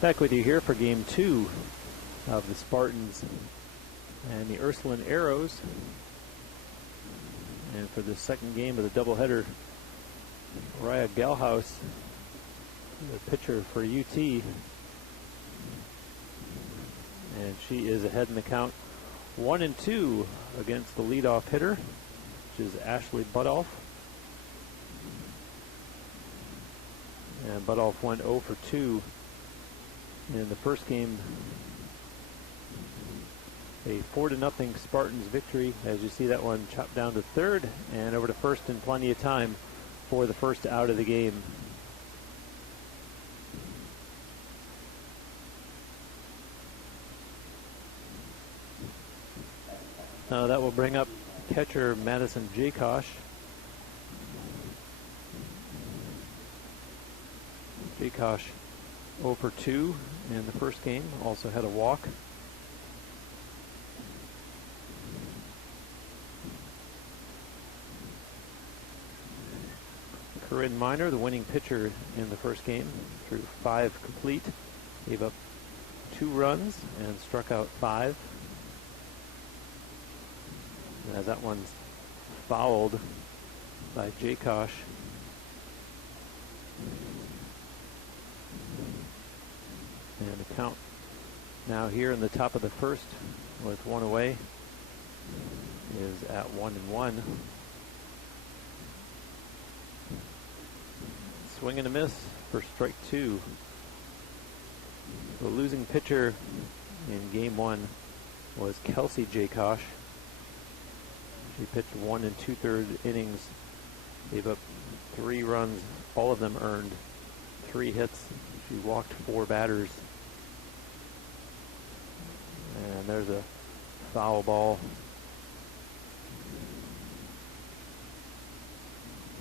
Back with you here for game 2 of the Spartans and the Ursuline Arrows. And for the second game of the doubleheader, Mariah Galhouse, the pitcher for UT. And she is ahead in the count 1-2 against the leadoff hitter, which is Ashley Butoff. And Butoff went 0 for 2 in the first game. A 4-0 Spartans victory. As you see, that one chopped down to third and over to first in plenty of time for the first out of the game. That will bring up catcher Madison Jakosh. Jakosh 0 for 2 in the first game, also had a walk. Corinne Miner, the winning pitcher in the first game, threw 5 complete, gave up 2 runs and struck out 5. As that one's fouled by Jakosh. And the count now here in the top of the first with 1 away is at 1-1. Swing and a miss for strike 2. The losing pitcher in game 1 was Kelsey Jakosh. She pitched 1 2/3 innings, gave up 3 runs, all of them earned, 3 hits. She walked 4 batters. And there's a foul ball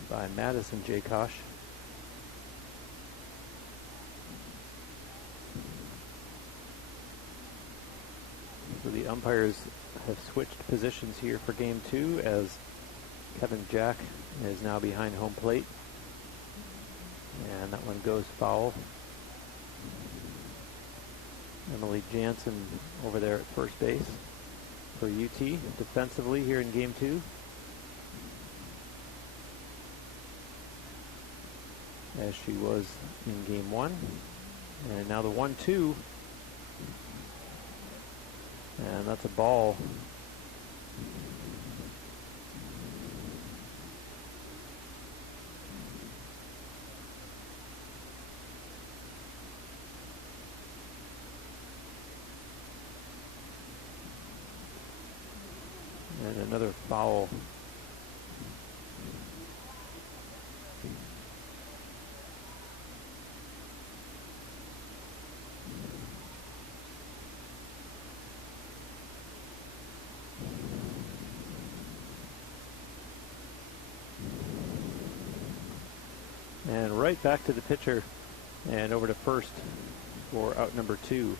by Madison Jakosh. So the umpires have switched positions here for game 2 as Kevin Jack is now behind home plate. And that one goes foul. Emily Jansen over there at first base for UT defensively here in game 2. As she was in game 1. And now the 1-2. And that's a ball. And another foul. And right back to the pitcher and over to first for out number 2.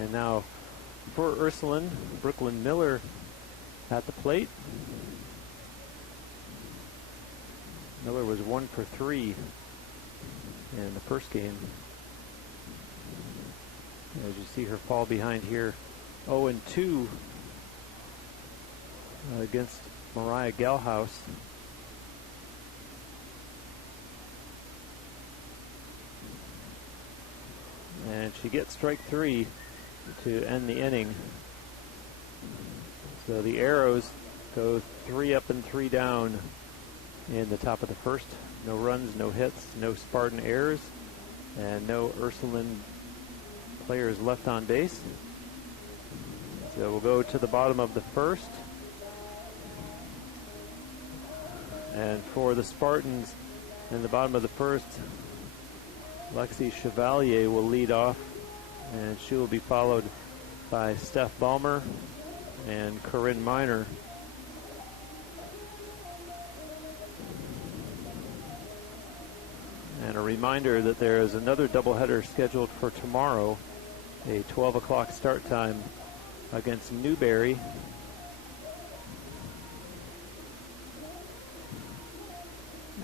And now for Ursuline, Brooklyn Miller at the plate. Miller was 1 for 3 in the first game. As you see her fall behind here, 0-2 against Mariah Galhouse. And she gets strike 3 to end the inning. So the Arrows go 3 up and 3 down in the top of the first. No runs, no hits, no Spartan errors, and no Ursuline players left on base. So we'll go to the bottom of the first. And for the Spartans in the bottom of the first, Lexi Chevalier will lead off, and she will be followed by Steph Balmer and Corinne Miner. And a reminder that there is another doubleheader scheduled for tomorrow, a 12 o'clock start time against Newberry.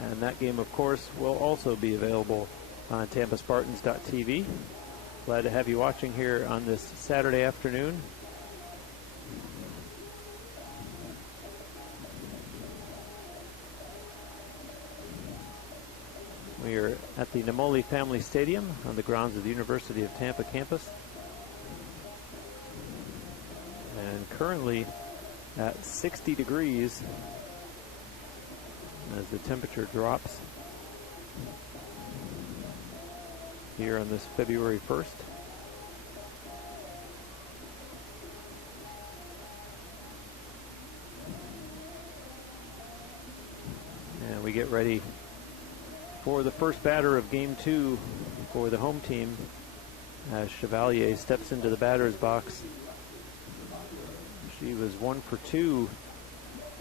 And that game, of course, will also be available on TampaSpartans.tv. Glad to have you watching here on this Saturday afternoon. We are at the Namoli Family Stadium on the grounds of the University of Tampa campus. And currently at 60 degrees as the temperature drops here on this February 1st. And we get ready for the first batter of game 2 for the home team as Chevalier steps into the batter's box. She was 1 for 2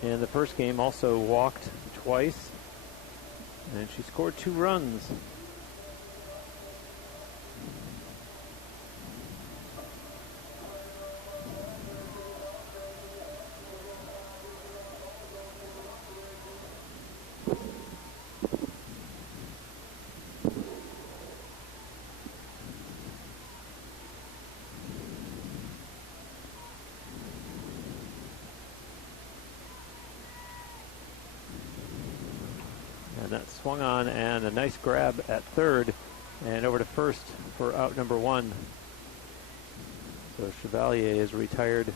in the first game, also walked twice, and she scored 2 runs. And that swung on, and a nice grab at third and over to first for out number 1. So Chevalier is retired.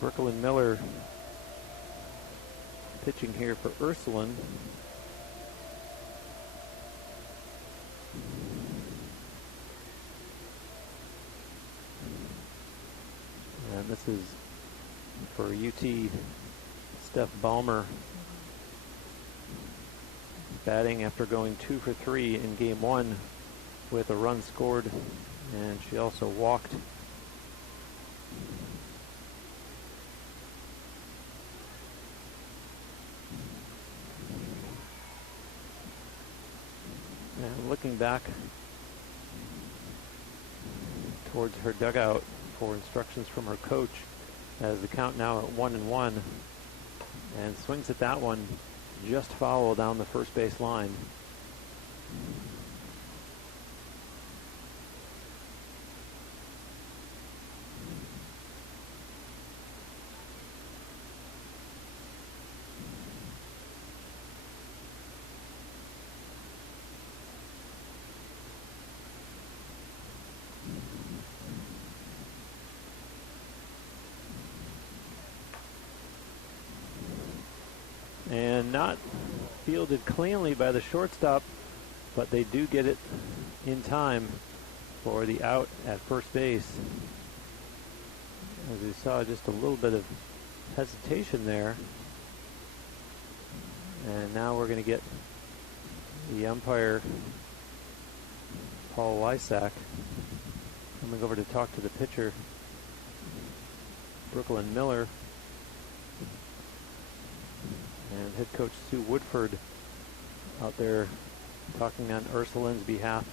Brooklyn Miller pitching here for Ursuline. And this is for UT Steph Ballmer, batting after going 2 for 3 in game 1 with a run scored, and she also walked. And looking back towards her dugout for instructions from her coach as the count now at 1-1, and swings at that one just foul down the first base line. And not fielded cleanly by the shortstop, but they do get it in time for the out at first base. As we saw, just a little bit of hesitation there. And now we're going to get the umpire, Paul Wysack, coming over to talk to the pitcher, Brooklyn Miller. And head coach Sue Woodford out there talking on Ursuline's behalf.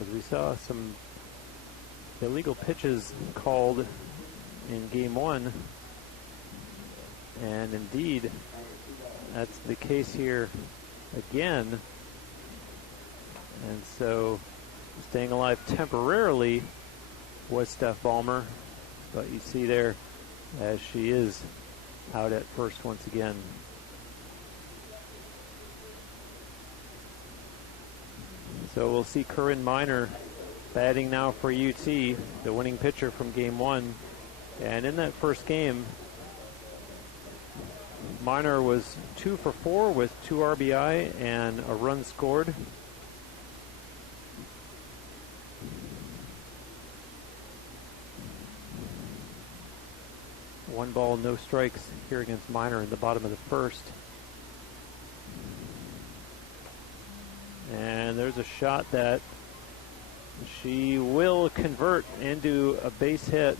As we saw some illegal pitches called in game 1. And indeed, that's the case here again. And so staying alive temporarily was Steph Ballmer. But you see there, as she is out at first once again. So we'll see Corinne Miner batting now for UT, the winning pitcher from game 1. And in that first game, Miner was 2 for 4 with 2 RBI and a run scored. One ball, no strikes here against Miner in the bottom of the first. And there's a shot that she will convert into a base hit,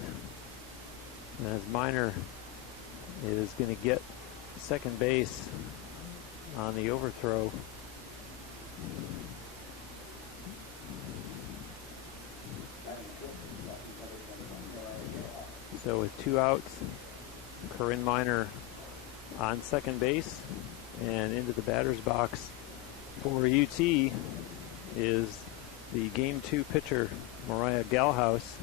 as Miner is going to get second base on the overthrow. So with 2 outs, Corinne Miner on second base, and into the batter's box for UT is the Game 2 pitcher, Mariah Galhouse.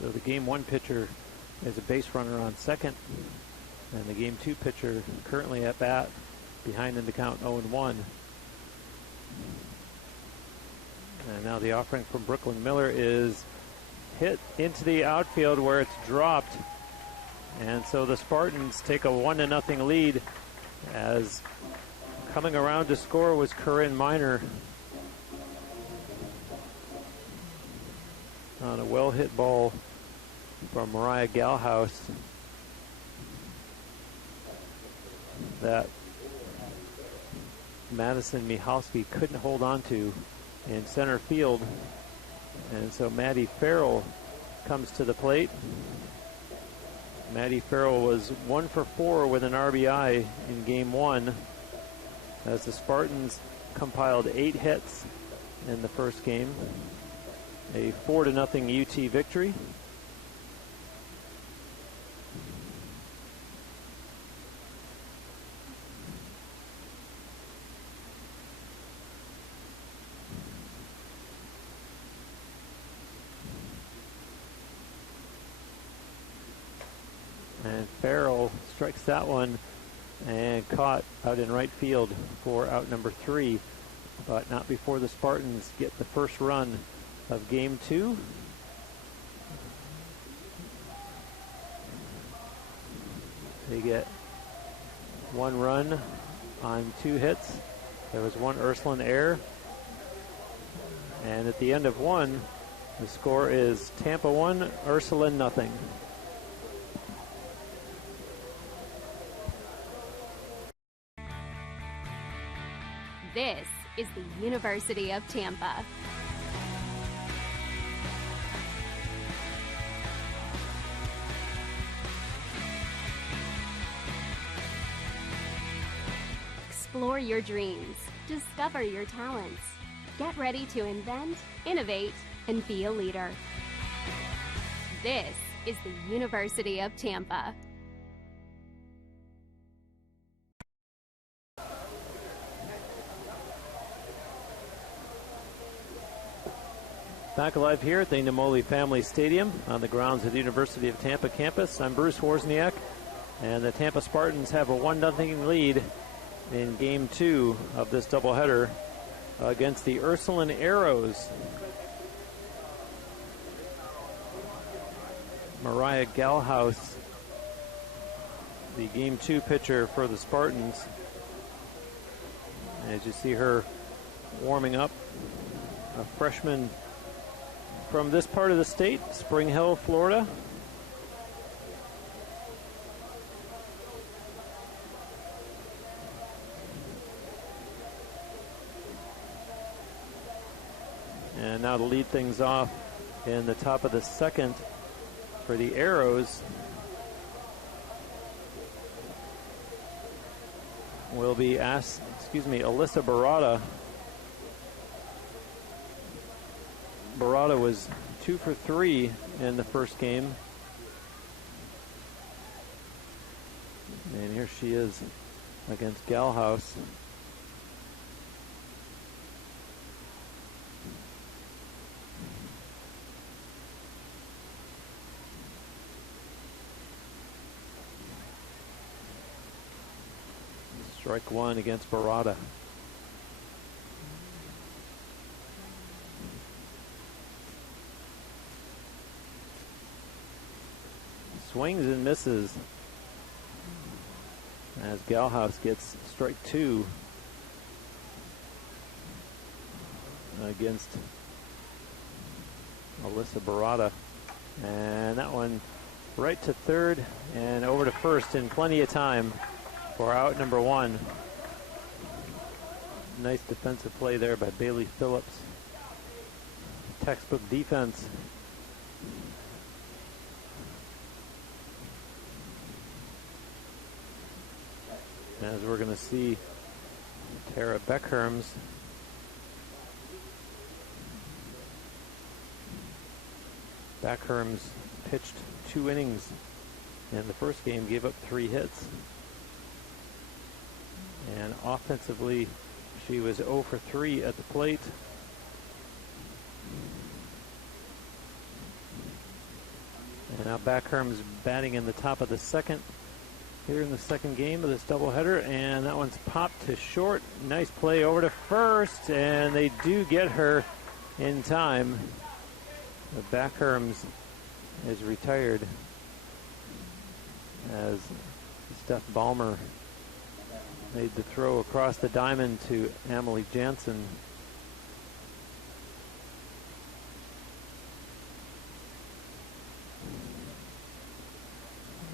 So the Game 1 pitcher is a base runner on second, and the Game 2 pitcher currently at bat, behind in the count 0-1. And now the offering from Brooklyn Miller is hit into the outfield where it's dropped. And so the Spartans take a 1-0 lead, as coming around to score was Corinne Miner on a well-hit ball from Mariah Galhouse that Madison Michalski couldn't hold on to in center field. And so Maddie Farrell comes to the plate. Maddie Farrell was 1 for 4 with an RBI in Game 1, as the Spartans compiled 8 hits in the first game. A 4-0 UT victory. And Farrell strikes that one and caught out in right field for out number 3, but not before the Spartans get the first run of Game 2. They get 1 run on 2 hits. There was 1 Ursuline error. And at the end of 1, the score is Tampa 1, Ursuline 0. This is the University of Tampa. Explore your dreams. Discover your talents. Get ready to invent, innovate, and be a leader. This is the University of Tampa. Back alive here at the Namoli Family Stadium on the grounds of the University of Tampa campus. I'm Bruce Wozniak, and the Tampa Spartans have a 1-0 lead in Game 2 of this doubleheader against the Ursuline Arrows. Mariah Galhouse, the Game 2 pitcher for the Spartans. As you see her warming up, a freshman from this part of the state, Spring Hill, Florida. And now to lead things off in the top of the second for the Arrows will be Alyssa Barada. Barada was 2 for 3 in the first game. And here she is against Galhouse. Strike 1 against Barada. Swings and misses as Galhouse gets strike 2 against Alyssa Barada. And that one right to third and over to first in plenty of time for out number 1. Nice defensive play there by Bailey Phillips. Textbook defense. As we're going to see, Tara Beckherms pitched 2 innings in the first game, gave up 3 hits. And offensively, she was 0 for 3 at the plate. And now Beckherms batting in the top of the second here in the second game of this doubleheader, and that one's popped to short. Nice play over to first, and they do get her in time. The Beckherms is retired as Steph Ballmer made the throw across the diamond to Emily Jansen.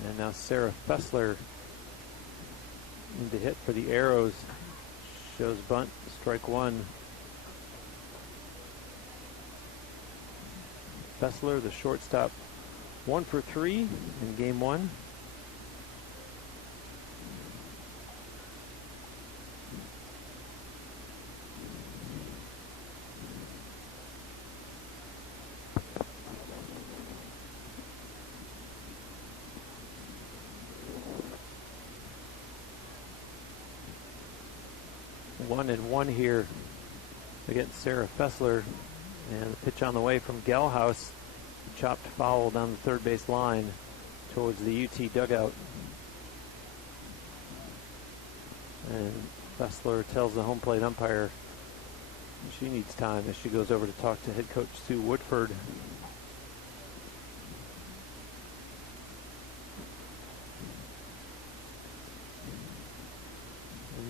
And now Sarah Fessler into hit for the Arrows. Shows bunt, strike 1. Fessler, the shortstop, 1 for 3 in game 1. One and one here against Sarah Fessler, and the pitch on the way from Gelhaus, chopped foul down the third base line towards the UT dugout. And Fessler tells the home plate umpire she needs time as she goes over to talk to head coach Sue Woodford.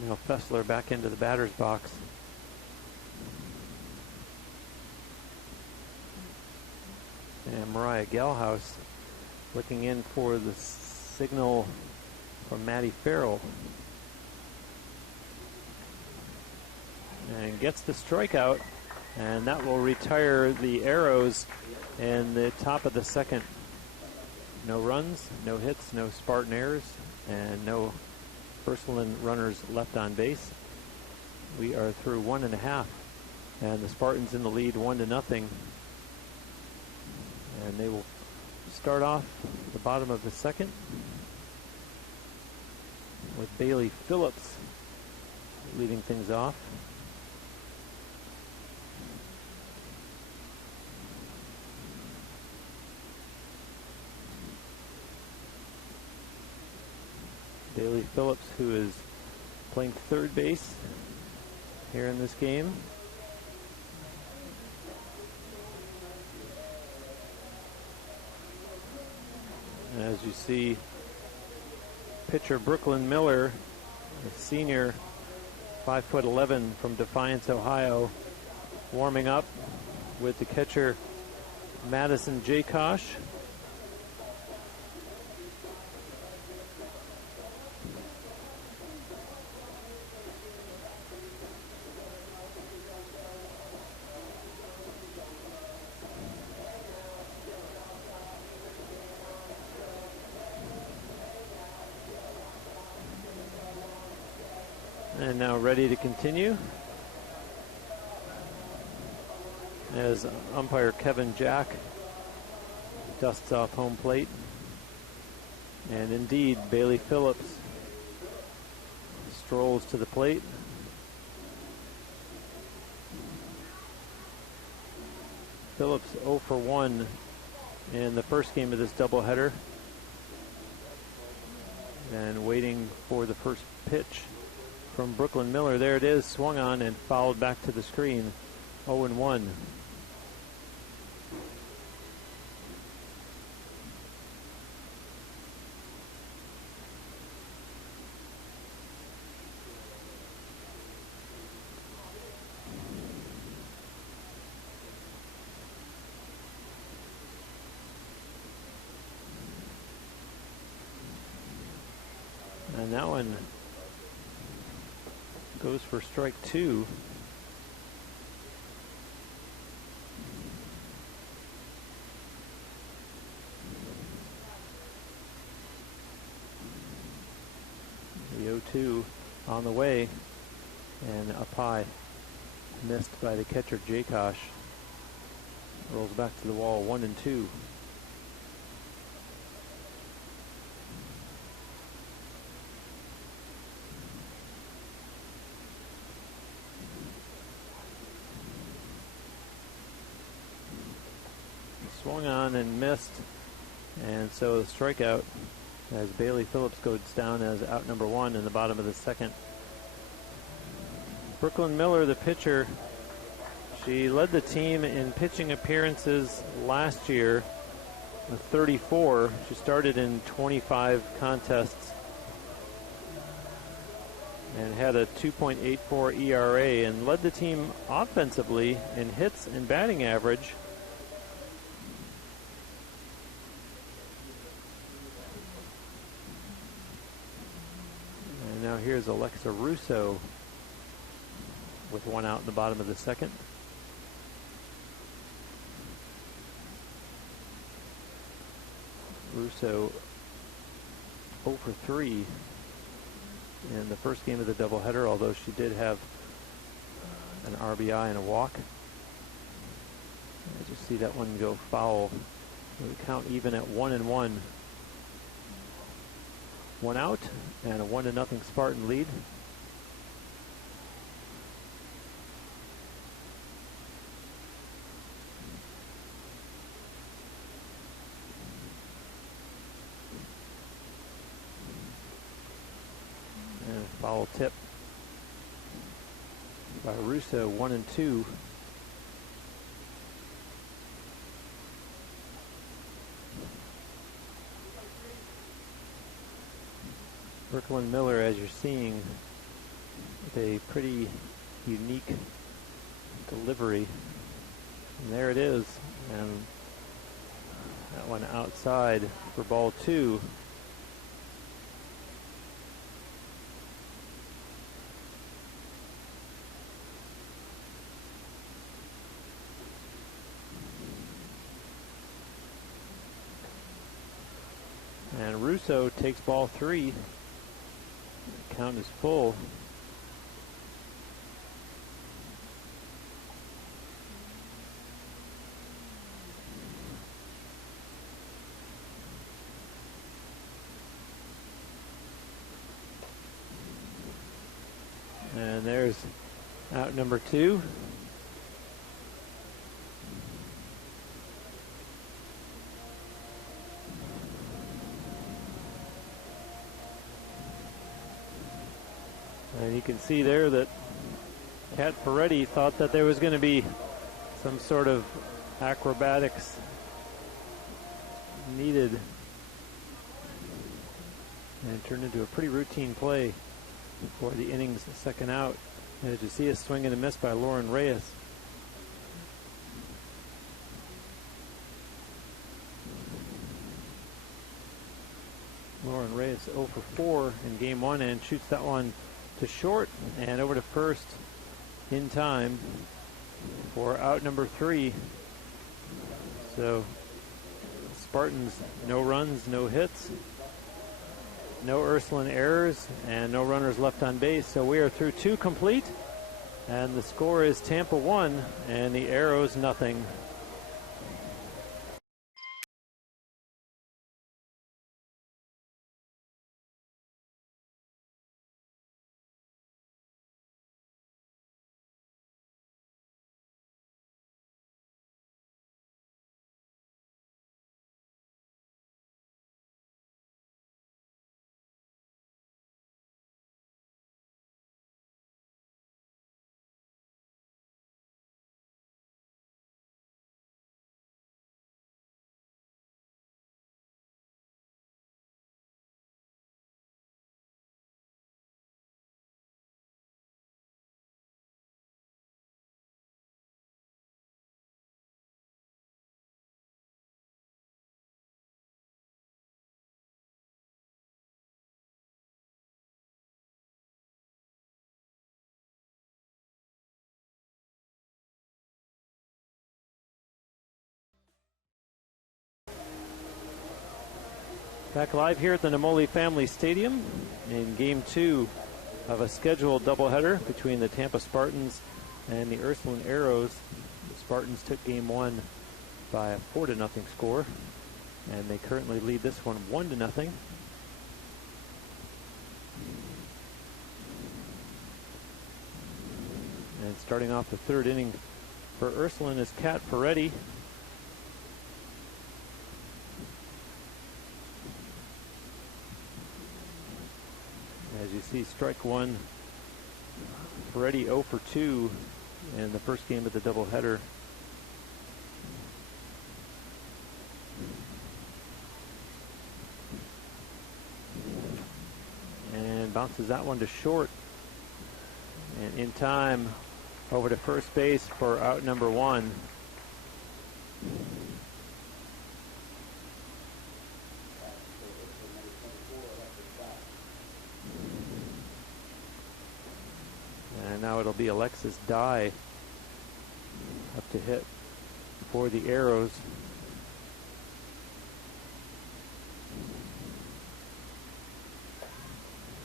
Now Fessler back into the batter's box. And Mariah Gelhaus looking in for the signal from Maddie Farrell. And gets the strikeout, and that will retire the Arrows in the top of the second. No runs, no hits, no Spartan errors, and no Ursuline runners left on base. We are through 1.5, and the Spartans in the lead 1-0. And they will start off the bottom of the second with Bailey Phillips leading things off. Bailey Phillips, who is playing third base here in this game. As you see, pitcher Brooklyn Miller, a senior, 5'11" from Defiance, Ohio, warming up with the catcher Madison Jakosh. And now ready to continue as umpire Kevin Jack dusts off home plate. And indeed, Bailey Phillips strolls to the plate. Phillips 0 for 1 in the first game of this doubleheader, and waiting for the first pitch from Brooklyn Miller. There it is, swung on and fouled back to the screen. 0-1. And that one goes for strike two. The 0-2 on the way, and up high, missed by the catcher Jakosh. Rolls back to the wall, 1-2. Swung on and missed, and so the strikeout as Bailey Phillips goes down as out number one in the bottom of the second. Brooklyn Miller, the pitcher, she led the team in pitching appearances last year with 34. She started in 25 contests and had a 2.84 ERA and led the team offensively in hits and batting average. And now here's Alexa Russo with one out in the bottom of the second. Russo 0 for 3 in the first game of the doubleheader, although she did have an RBI and a walk. I just see that one go foul. We count even at 1-1. One out and a 1-0 Spartan lead. And a foul tip by Russo, 1-2. Brooklyn Miller, as you're seeing, with a pretty unique delivery. And there it is. And that one outside for ball two. And Russo takes ball three. Count is full. And there's out number two. And you can see there that Kat Peretti thought that there was going to be some sort of acrobatics needed. And it turned into a pretty routine play for the inning's second out. And as you see, a swing and a miss by Lauren Reyes. Lauren Reyes 0 for 4 in game one and shoots that one to short and over to first in time for out number three. So Spartans, no runs, no hits, no Ursuline errors, and no runners left on base. So we are through two complete, and the score is Tampa 1 and the Arrows nothing. Back live here at the Namoli Family Stadium in Game 2 of a scheduled doubleheader between the Tampa Spartans and the Ursuline Arrows. The Spartans took Game 1 by a 4-0 score, and they currently lead this one 1-0. And starting off the third inning for Ursuline is Kat Peretti. As you see, strike one, Peretti 0 for 2 in the first game of the doubleheader. And bounces that one to short. And in time, over to first base for out number 1. And now it'll be Alexis Dye up to hit for the Arrows.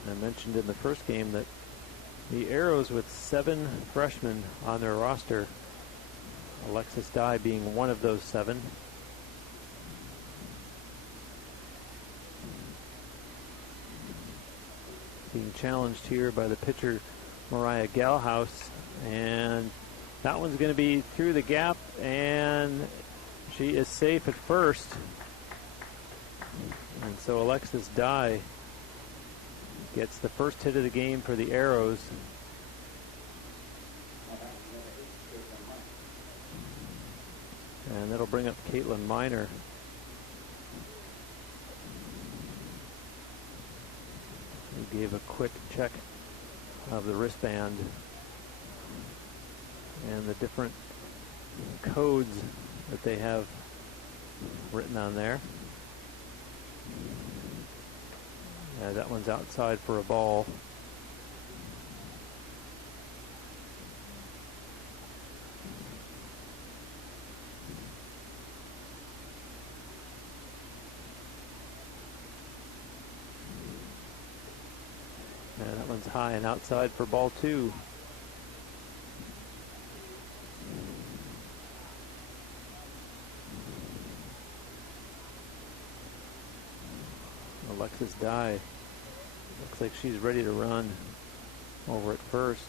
I mentioned in the first game that the Arrows, with 7 freshmen on their roster, Alexis Dye being one of those 7. Being challenged here by the pitcher Mariah Galhouse, and that one's going to be through the gap, and she is safe at first. And so Alexis Dye gets the first hit of the game for the Arrows. And that'll bring up Caitlin Miner. He gave a quick check of the wristband and the different codes that they have written on there. That one's outside for a ball. And that one's high and outside for ball 2. Alexis Dye looks like she's ready to run over at first.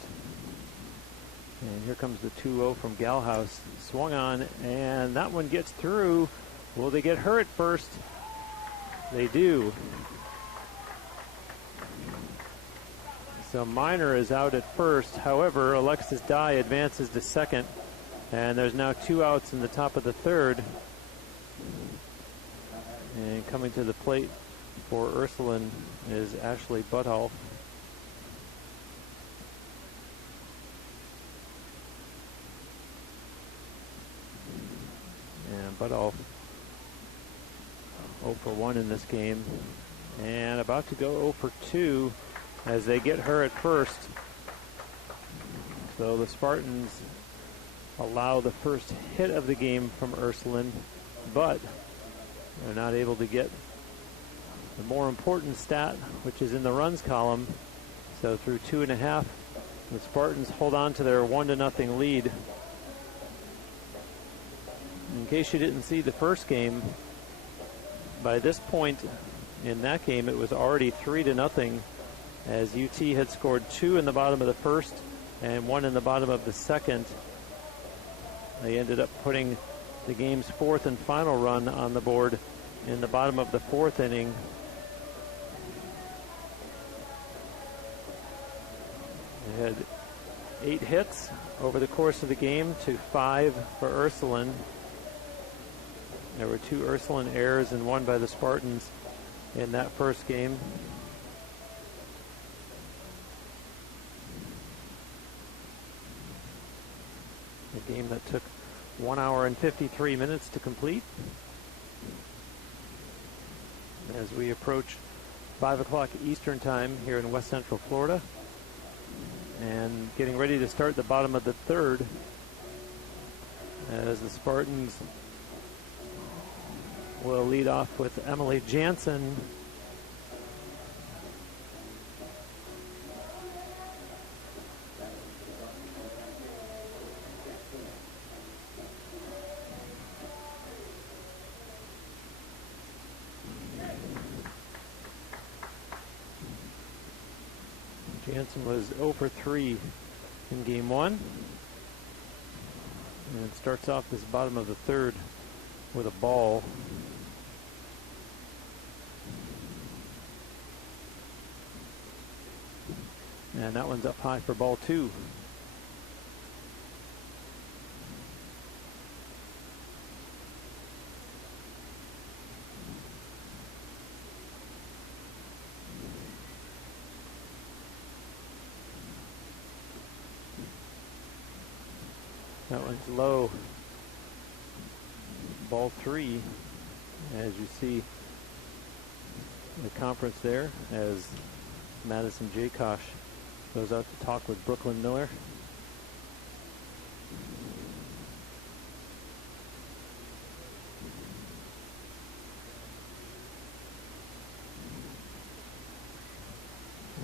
And here comes the 2-0 from Galhouse. Swung on, and that one gets through. Will they get her at first? They do. So Miner is out at first. However, Alexis Dye advances to second. And there's now 2 outs in the top of the third. And coming to the plate for Ursuline is Ashley Buttholf. And Buttholf 0 for 1 in this game. And about to go 0 for 2 as they get her at first. So the Spartans allow the first hit of the game from Ursuline, but they're not able to get the more important stat, which is in the runs column. So through 2.5, the Spartans hold on to their 1-0 lead. In case you didn't see the first game, by this point in that game, it was already 3-0, as UT had scored 2 in the bottom of the first and 1 in the bottom of the second. They ended up putting the game's 4th and final run on the board in the bottom of the 4th inning. They had 8 hits over the course of the game to 5 for Ursuline. There were 2 Ursuline errors and 1 by the Spartans in that first game. A game that took 1 hour and 53 minutes to complete. As we approach 5 o'clock Eastern time here in West Central Florida, and getting ready to start the bottom of the third, as the Spartans will lead off with Emily Jansen. Jansen was 0 for 3 in game 1. And starts off this bottom of the third with a ball. And that one's up high for ball 2. That one's low. Ball 3, as you see the conference there, as Madison Jaykosh goes out to talk with Brooklyn Miller.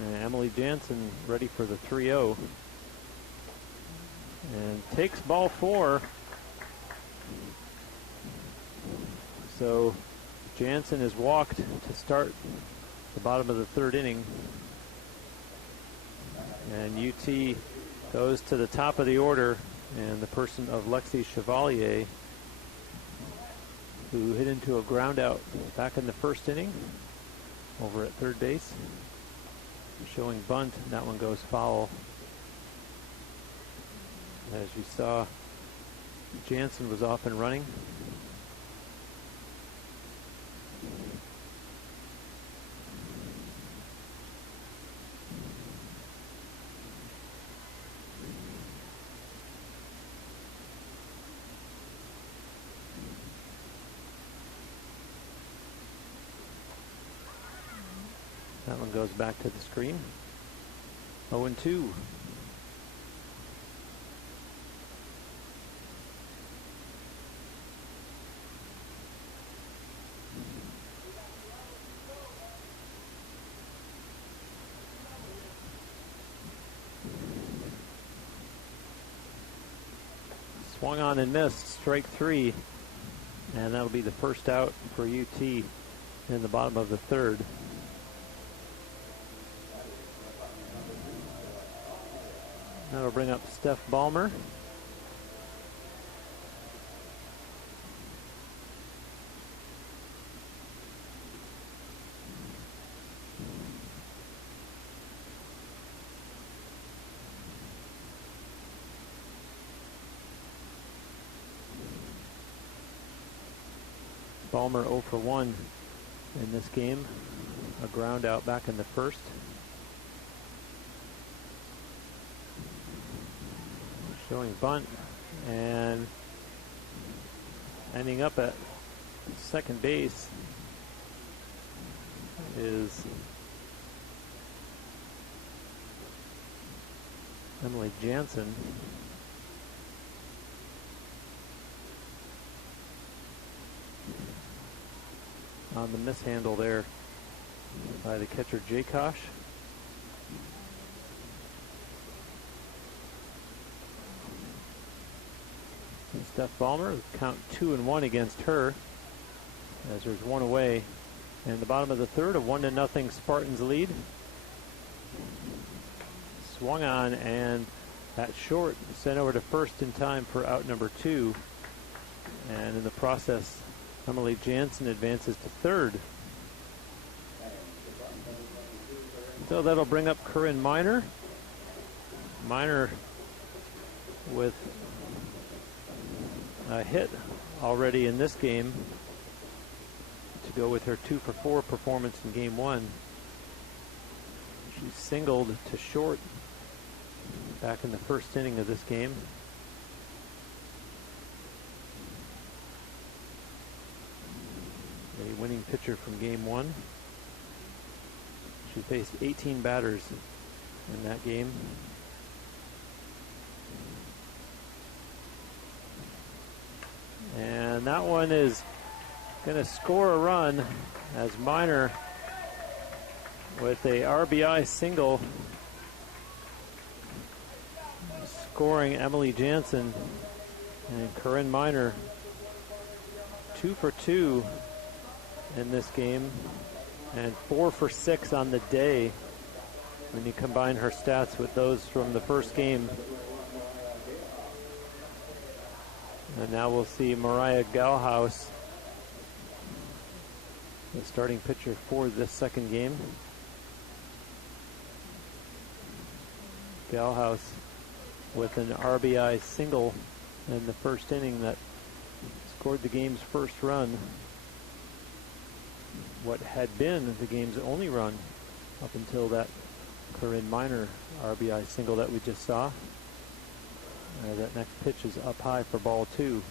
And Emily Jansen ready for the 3-0. And takes ball 4. So Jansen is walked to start the bottom of the third inning. And UT goes to the top of the order in the person of Lexi Chevalier, who hit into a ground out back in the first inning over at third base. Showing bunt, and that one goes foul. As you saw, Jansen was off and running. That one goes back to the screen. 0-2. Swung on and missed, strike 3, and that'll be the first out for UT in the bottom of the third. That'll bring up Steph Ballmer. Ballmer 0 for 1 in this game. A ground out back in the first. Showing bunt, and ending up at second base is Emily Jansen. On the mishandle there by the catcher Jaykosh. And Steph Ballmer, count 2-1 against her, as there's one away. And the bottom of the third, a 1-0 Spartans lead. Swung on, and that short sent over to first in time for out number 2. And in the process, Emily Jansen advances to third. So that'll bring up Corinne Miner. Miner with a hit already in this game to go with her 2 for 4 performance in game 1. She singled to short back in the first inning of this game. A winning pitcher from game 1. She faced 18 batters in that game. And that one is going to score a run as Miner with a RBI single, scoring Emily Jansen, and Corinne Miner 2 for 2 in this game and 4 for 6 on the day when you combine her stats with those from the first game. And now we'll see Mariah Galhaus, the starting pitcher for this second game. Galhaus with an RBI single in the first inning that scored the game's first run. What had been the game's only run up until that Corinne Miner RBI single that we just saw. That next pitch is up high for ball 2.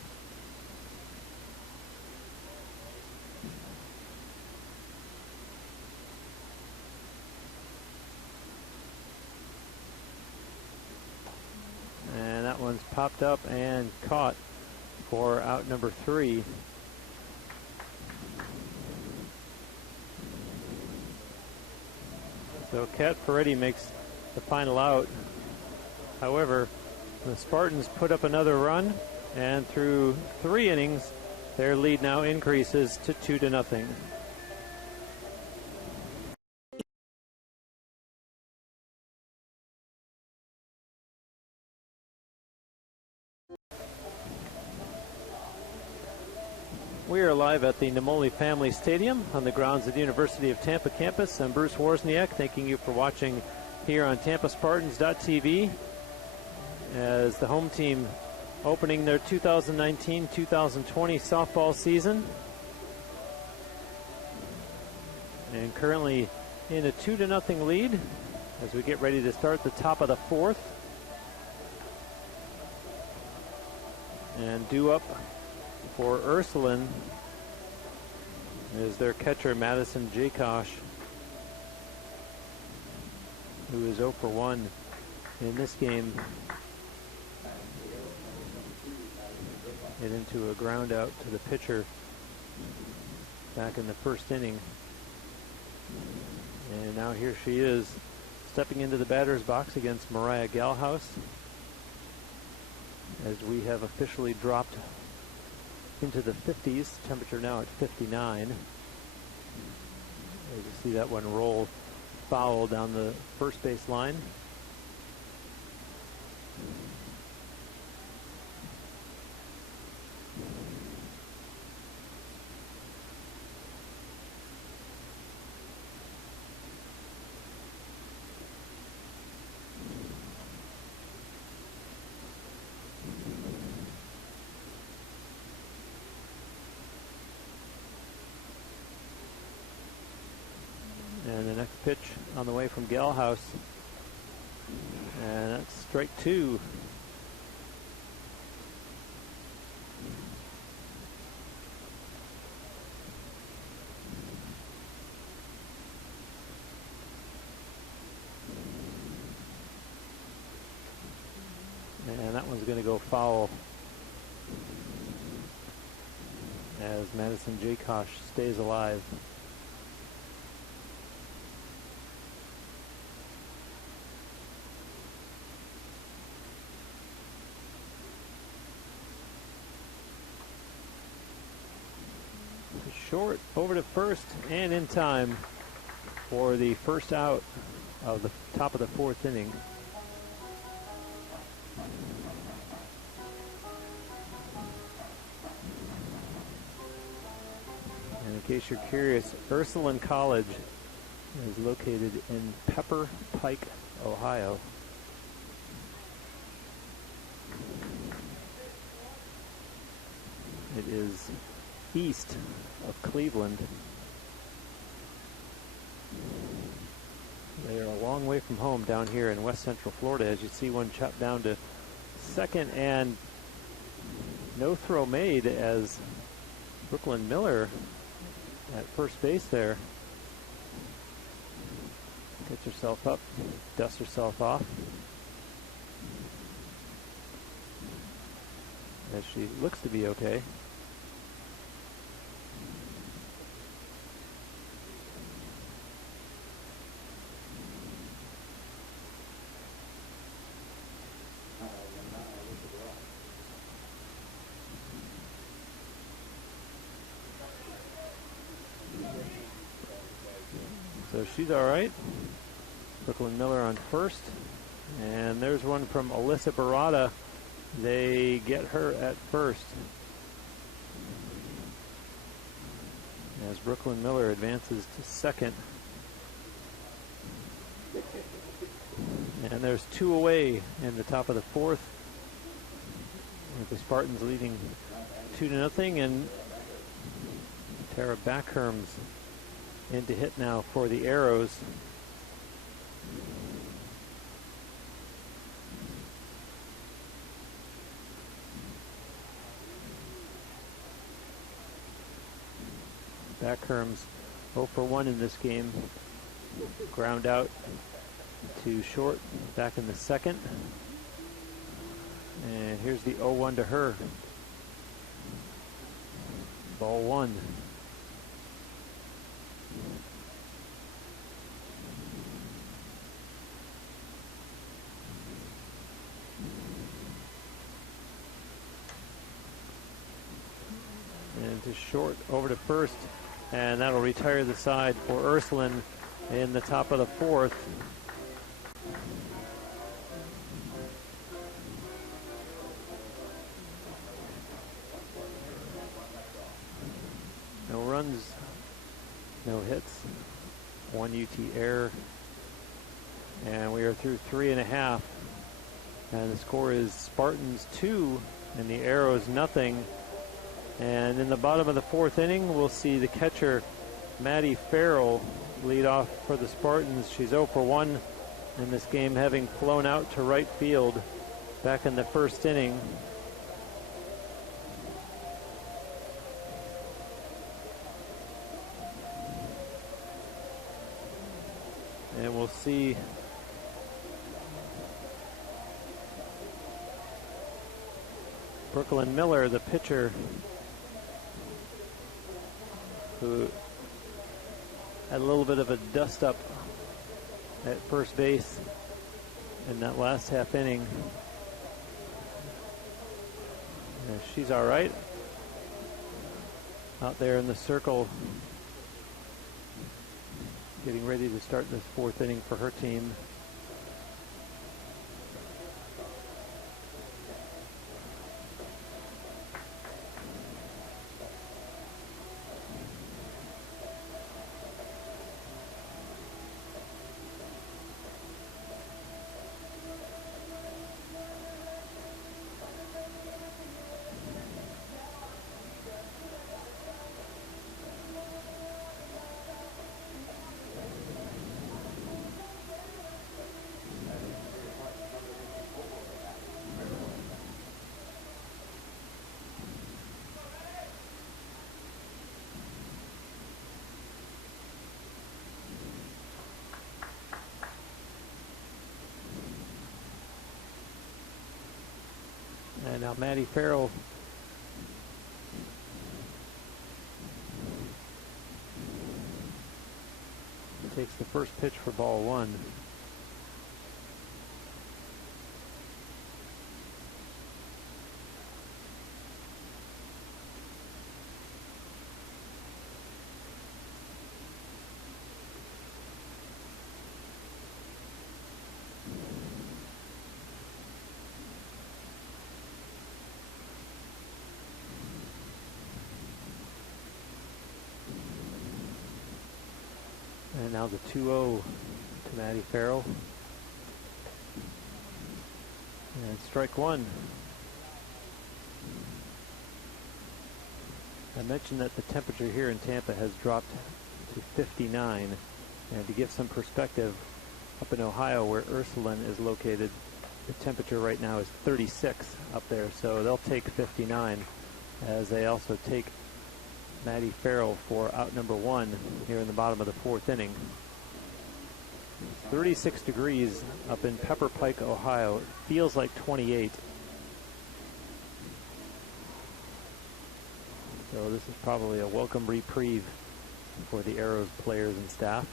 And that one's popped up and caught for out number 3. So Kat Ferretti makes the final out. However, the Spartans put up another run, and through 3 innings, their lead now increases to 2-0. We are live at the Namoli Family Stadium on the grounds of the University of Tampa campus. I'm Bruce Wozniak, thanking you for watching here on TampaSpartans.tv as the home team opening their 2019-2020 softball season. And currently in a 2-0 lead as we get ready to start the top of the 4th. And due up for Ursuline is their catcher, Madison Jakosh, who is 0 for 1 in this game. Hit into a ground out to the pitcher back in the first inning. And now here she is stepping into the batter's box against Mariah Galhaus as we have officially dropped into the 50s. Temperature now at 59. As you see that one roll foul down the first base line. And the next pitch on the way from Galhaus. And that's strike 2. And that one's going to go foul as Madison Jakosh stays alive. Short over to first and in time for the first out of the top of the 4th inning. And in case you're curious, Ursuline College is located in Pepper Pike, Ohio. It is east of Cleveland. They are a long way from home down here in West Central Florida. As you see, one chopped down to second and no throw made as Brooklyn Miller at first base there gets herself up, dusts herself off as she looks to be okay. So she's all right. Brooklyn Miller on first. And there's one from Alyssa Barada. They get her at first. As Brooklyn Miller advances to second. And there's two away in the top of the fourth, with the Spartans leading 2-0, and Tara Backherm's in to hit now for the Arrows. Backherm's 0 for 1 in this game. Ground out to short back in the second. And here's the 0-1 to her. Ball one. And to short over to first. And that'll retire the side for Ursuline in the top of the fourth. No runs, no hits, 1 UT error, and we are through 3.5. And the score is Spartans 2 and the Arrows nothing. And in the bottom of the fourth inning, we'll see the catcher, Maddie Farrell, lead off for the Spartans. She's 0 for 1 in this game, having flown out to right field back in the first inning. And we'll see Brooklyn Miller, the pitcher, who had a little bit of a dust-up at first base in that last half inning. And she's all right out there in the circle, getting ready to start this fourth inning for her team. And now Maddie Farrell takes the first pitch for ball one. And now the 2-0 to Maddie Farrell. And strike one. I mentioned that the temperature here in Tampa has dropped to 59. And to give some perspective, up in Ohio where Ursuline is located, the temperature right now is 36 up there. So they'll take 59 as they also take Maddie Farrell for out number one here in the bottom of the fourth inning. It's 36 degrees up in Pepper Pike, Ohio. It feels like 28. So this is probably a welcome reprieve for the Arrows players and staff.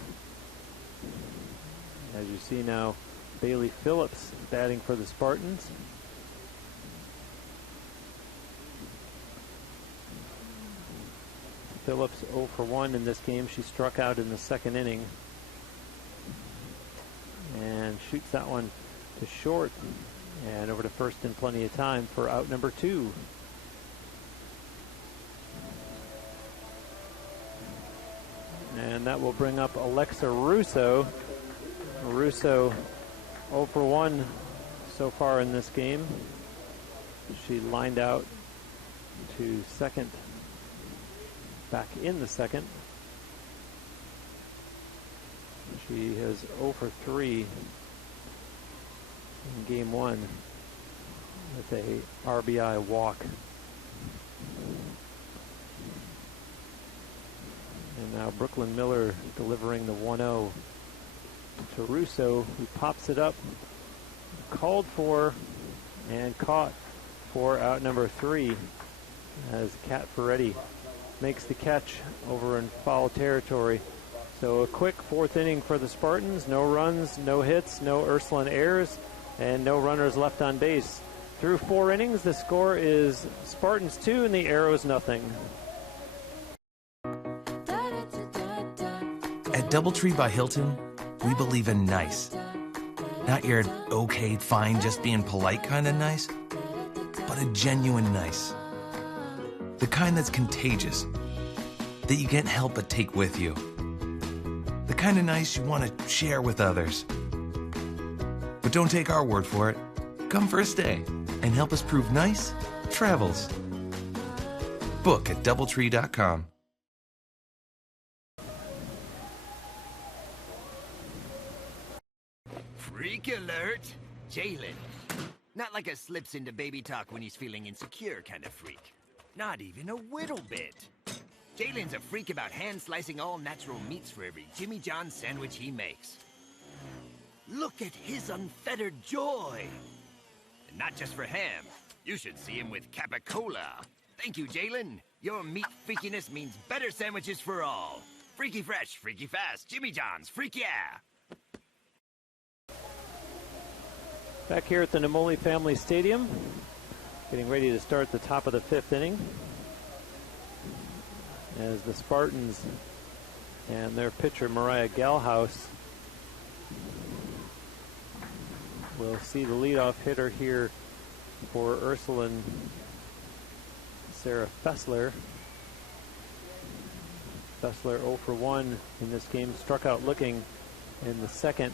As you see now, Bailey Phillips batting for the Spartans. Phillips 0 for 1 in this game. She struck out in the second inning. and shoots that one to short and over to first in plenty of time for out number 2. And that will bring up Alexa Russo. Russo 0 for 1 so far in this game. She lined out to second, back in the second. She has 0 for 3 in game 1 with a RBI walk. And now Brooklyn Miller delivering the 1-0 to Russo, who pops it up, called for and caught for out number 3 as Kat Ferretti makes the catch over in foul territory. So a quick 4th inning for the Spartans. No runs, no hits, no Ursuline errors, and no runners left on base. Through 4 innings, the score is Spartans 2 and the Arrows nothing. At DoubleTree by Hilton, we believe in nice. Not your okay, fine, just being polite kind of nice, but a genuine nice. The kind that's contagious, that you can't help but take with you. The kind of nice you want to share with others. But don't take our word for it. Come for a stay and help us prove nice travels. Book at DoubleTree.com. Freak alert! Jalen. Not like a slips into baby talk when he's feeling insecure kind of freak. Not even a whittle bit. Jalen's a freak about hand-slicing all-natural meats for every Jimmy John sandwich he makes. Look at his unfettered joy! And not just for ham. You should see him with Capicola. Thank you, Jalen. Your meat freakiness means better sandwiches for all. Freaky fresh, freaky fast, Jimmy John's, freak yeah! Back here at the Namoli Family Stadium, getting ready to start the top of the 5th inning as the Spartans and their pitcher Mariah Galhouse will see the leadoff hitter here for Ursuline, Sarah Fessler. Fessler 0 for 1 in this game, struck out looking in the second.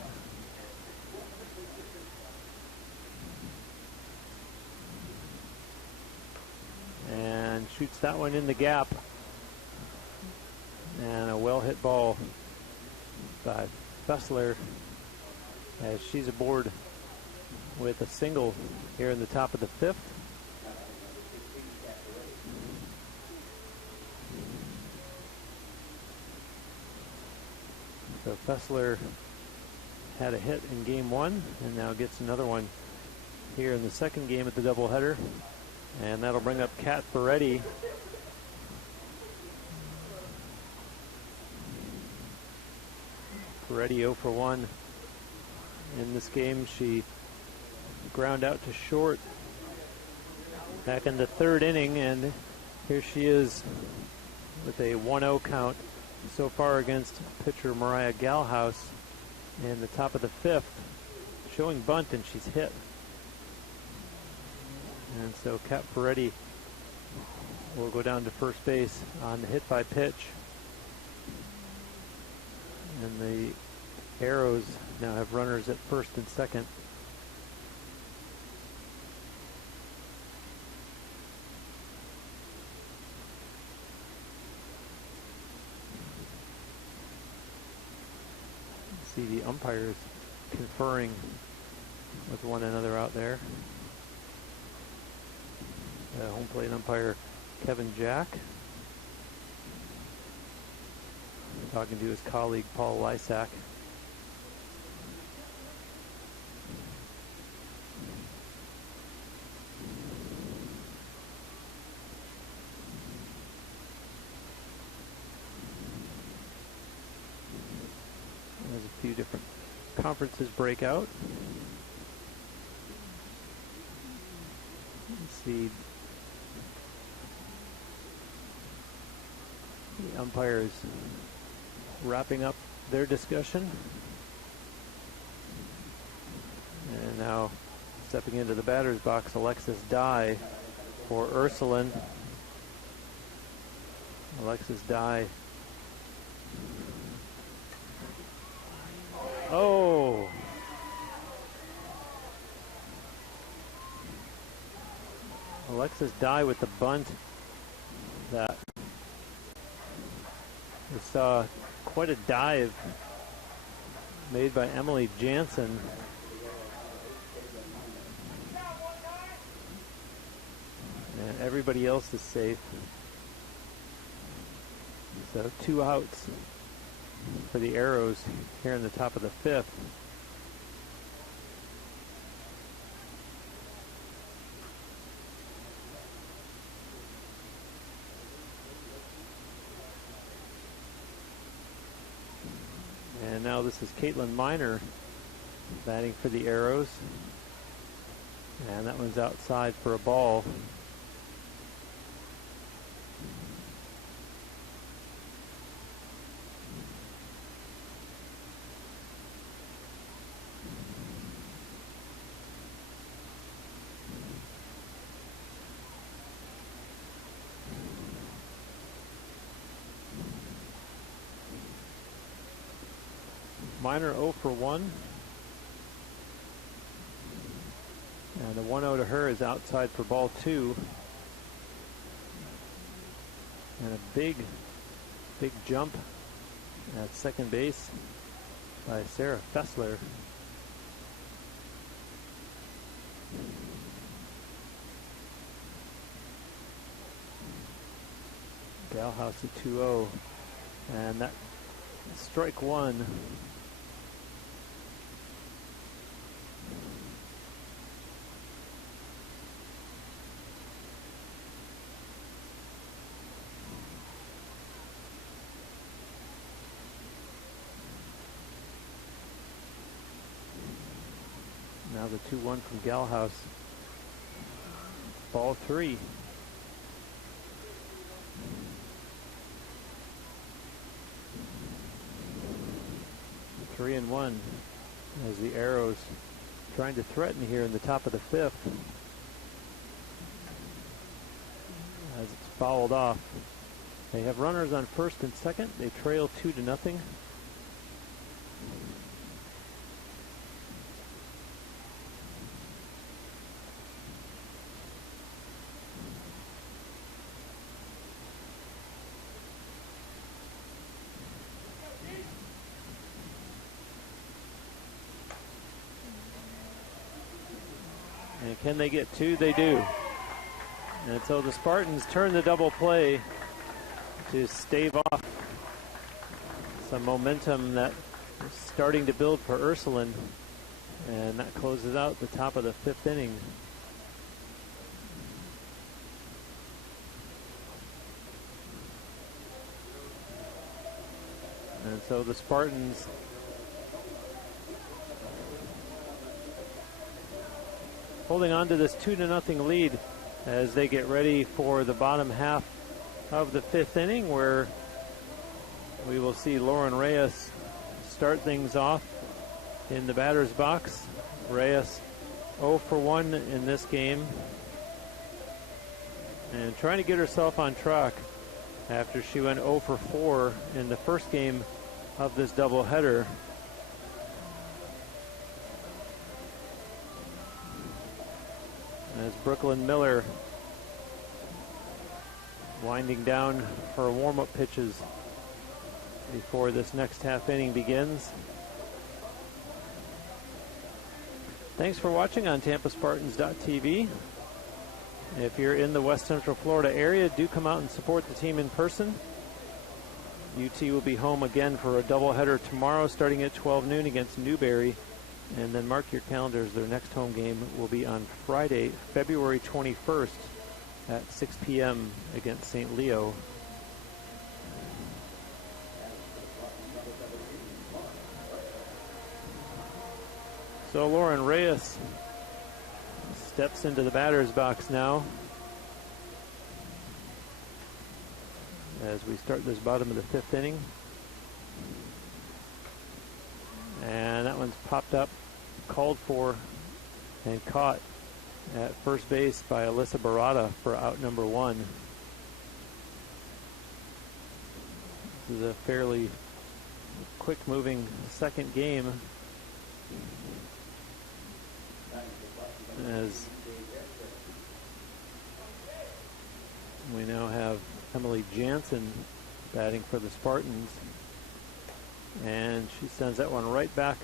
And shoots that one in the gap. And a well-hit ball by Fessler as she's aboard with a single here in the top of the 5th. So Fessler had a hit in game 1 and now gets another one here in the second game at the doubleheader. And that'll bring up Kat Ferretti. Ferretti 0 for 1 in this game. She ground out to short back in the 3rd inning, and here she is with a 1-0 count so far against pitcher Mariah Galhouse in the top of the 5th, showing bunt, and she's hit. And so Kat Ferretti will go down to first base on the hit by pitch. And the Arrows now have runners at first and second. See the umpires conferring with one another out there. Home plate umpire Kevin Jack talking to his colleague Paul Lysak. There's a few different conferences break out. Let's see. The umpires wrapping up their discussion. now stepping into the batter's box, Alexis Dye for Ursuline. Alexis Dye. Oh! Alexis Dye with the bunt. That we saw quite a dive made by Emily Jansen. And everybody else is safe. So 2 outs for the Arrows here in the top of the 5th. And now this is Caitlin Miner batting for the Arrows. And that one's outside for a ball. Miner 0 for 1. And the 1-0 to her is outside for ball 2. And a big jump at second base by Sarah Fessler. Galhouse at 2-0. And that strike 1. Now the 2-1 from Galhouse. Ball 3. Three and 1 as the Arrows trying to threaten here in the top of the 5th. As it's fouled off. They have runners on first and second. They trail 2-0. And can they get 2? They do. And so the Spartans turn the double play to stave off some momentum that is starting to build for Ursuline. And that closes out the top of the 5th inning. And so the Spartans holding on to this 2-0 lead as they get ready for the bottom half of the 5th inning, where we will see Lauren Reyes start things off in the batter's box. Reyes 0 for 1 in this game and trying to get herself on track after she went 0 for 4 in the first game of this doubleheader. As Brooklyn Miller winding down her warm-up pitches before this next half inning begins. Thanks for watching on TampaSpartans.tv. If you're in the West Central Florida area, do come out and support the team in person. UT will be home again for a doubleheader tomorrow starting at 12 noon against Newberry. And then mark your calendars, their next home game will be on Friday, February 21st at 6 p.m. against St. Leo. So Lauren Reyes steps into the batter's box now as we start this bottom of the 5th inning. And that one's popped up, called for and caught at first base by Alyssa Barada for out number 1. This is a fairly quick-moving second game, as we now have Emily Jansen batting for the Spartans, and she sends that one right back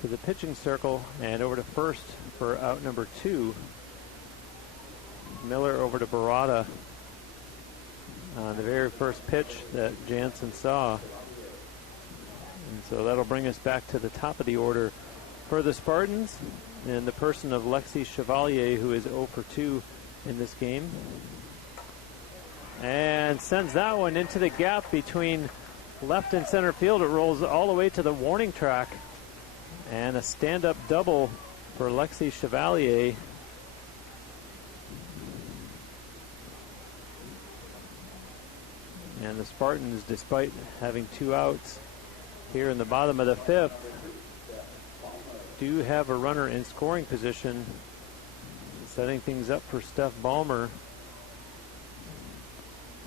to the pitching circle and over to first for out number 2. Miller over to Barada on the very first pitch that Jansen saw. And so that'll bring us back to the top of the order for the Spartans in the person of Lexi Chevalier, who is 0 for 2 in this game. And sends that one into the gap between left and center field. It rolls all the way to the warning track. And a stand-up double for Lexi Chevalier. And the Spartans, despite having 2 outs here in the bottom of the 5th, do have a runner in scoring position, setting things up for Steph Ballmer,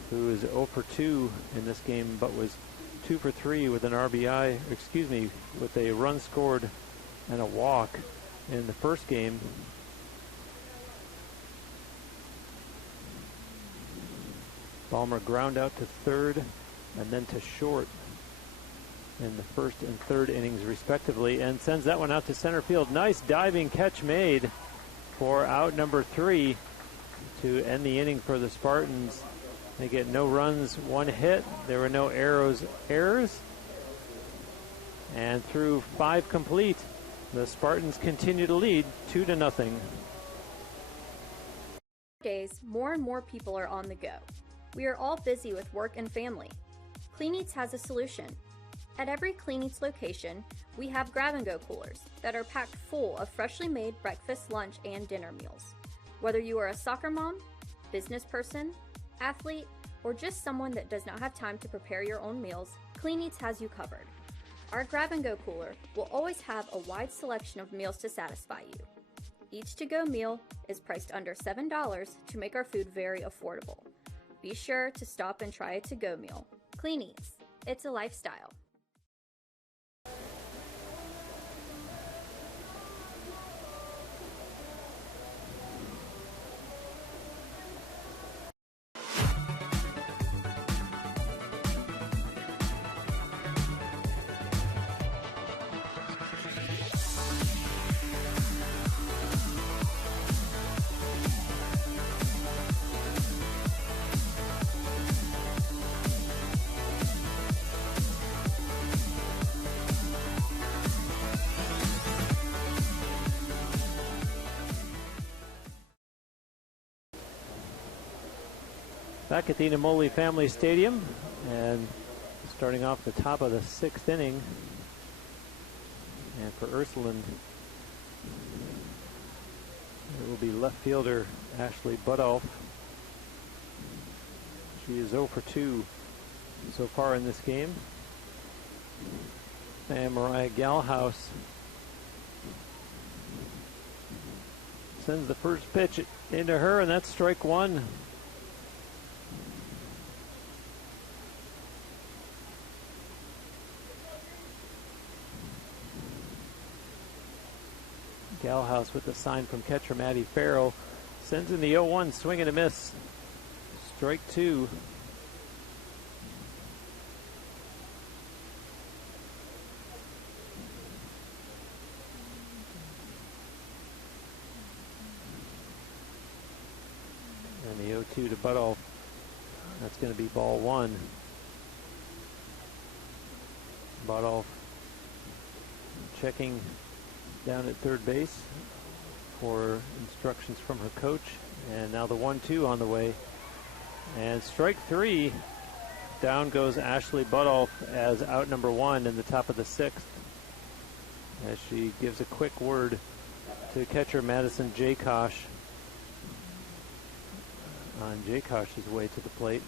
who is 0 for 2 in this game, but was 2 for 3 with an RBI, with a run scored and a walk in the first game. Ballmer ground out to third and then to short in the first and third innings respectively, and sends that one out to center field. Nice diving catch made for out number 3 to end the inning for the Spartans. They get no runs, 1 hit. There were no errors. And through 5 complete, the Spartans continue to lead 2-0. Nowadays, more and more people are on the go. We are all busy with work and family. Clean Eats has a solution. At every Clean Eats location, we have grab-and-go coolers that are packed full of freshly made breakfast, lunch, and dinner meals. Whether you are a soccer mom, business person, athlete, or just someone that does not have time to prepare your own meals, Clean Eats has you covered. Our grab-and-go cooler will always have a wide selection of meals to satisfy you. Each to-go meal is priced under $7 to make our food very affordable. Be sure to stop and try a to-go meal. Clean Eats. It's a lifestyle. Back at the Inamoli Family Stadium, and starting off the top of the 6th inning. And for Ursuline, it will be left fielder Ashley Buttolph. She is 0 for 2 so far in this game. And Mariah Galhouse sends the first pitch into her, and that's strike 1. Galhouse with the sign from catcher Maddie Farrell sends in the 0-1, swing and a miss. Strike 2. And the 0-2 to Buttolph. That's going to be ball 1. Buttolph checking down at third base for instructions from her coach. And now the 1-2 on the way. And strike 3. Down goes Ashley Buttolph as out number 1 in the top of the 6th, as she gives a quick word to catcher Madison Jakosh on Jakosh's way to the plate.